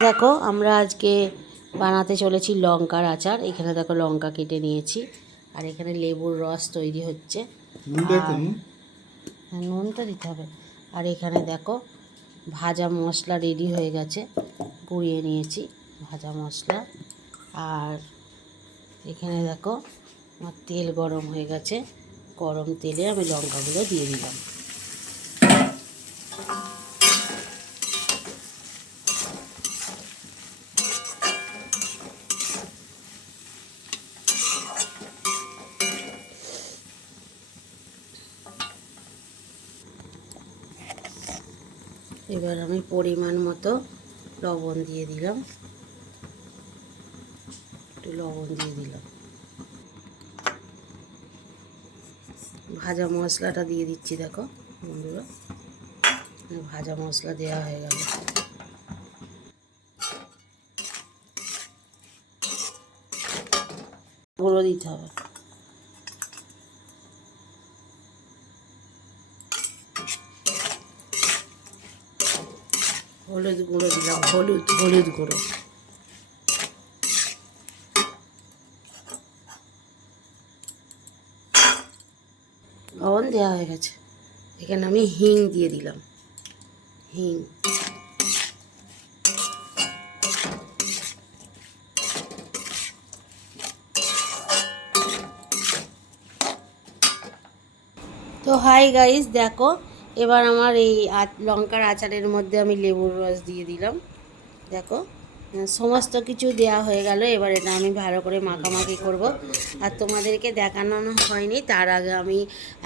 দেখো আমরা আজকে বানাতে চলেছি লঙ্কার আচার। এখানে দেখো লঙ্কা কেটে নিয়েছি, আর এখানে লেবুর রস তৈরি হচ্ছে। নুনটা দিতে হবে। আর এখানে দেখো ভাজা মশলা রেডি হয়ে গেছে, পুড়িয়ে নিয়েছি ভাজা মশলা। আর এখানে দেখো আমার তেল গরম হয়ে গেছে, গরম তেলে আমি লঙ্কাগুলো দিয়ে দিলাম। এবার আমি পরিমাণ মতো লবণ দিয়ে দিলাম, একটু লবণ দিয়ে দিলাম। ভাজা মশলাটা দিয়ে দিচ্ছি। দেখো বন্ধুরা, ভাজা মশলা দেওয়া হয়ে গেল। গুঁড়ো দিতে হবে। হলুদ গুঁড়ো দিলাম, হলুদ গুঁড়ো। লবণ দেওয়া হয়ে গেছে। এখানে আমি হিং দিয়ে দিলাম, হিং। তো হাই গাইস, দেখো এবার আমার এই লঙ্কার আচারের মধ্যে আমি লেবুর রস দিয়ে দিলাম। দেখো সমস্ত কিছু দেওয়া হয়ে গেল। এবার এটা আমি ভালো করে মাখামাখি করব। আর তোমাদেরকে দেখানো হয়নি, তার আগে আমি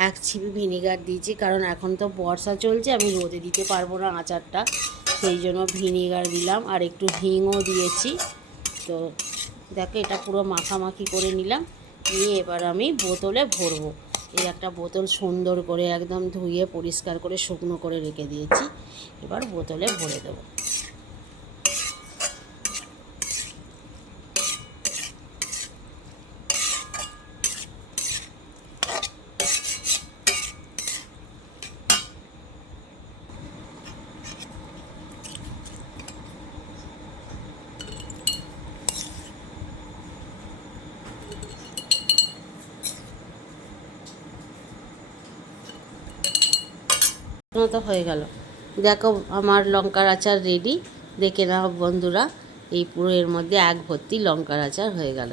এক ছিপি ভিনিগার দিয়েছি, কারণ এখন তো বর্ষা চলছে, আমি রোদে দিতে পারবো না আচারটা, সেই জন্য ভিনিগার দিলাম। আর একটু হিংও দিয়েছি। তো দেখো এটা পুরো মাখামাখি করে নিলাম, নিয়ে এবার আমি বোতলে ভরবো। এই একটা বোতল সুন্দর করে একদম ধুয়ে পরিষ্কার করে শুকনো করে রেখে দিয়েছি। এবার বোতলে ভরে দেবো। তো হয়ে গেল। দেখো আমার লঙ্কার আচার রেডি। দেখে নাও বন্ধুরা, এই পুরো এর মধ্যে এক ভর্তি লঙ্কার আচার হয়ে গেল।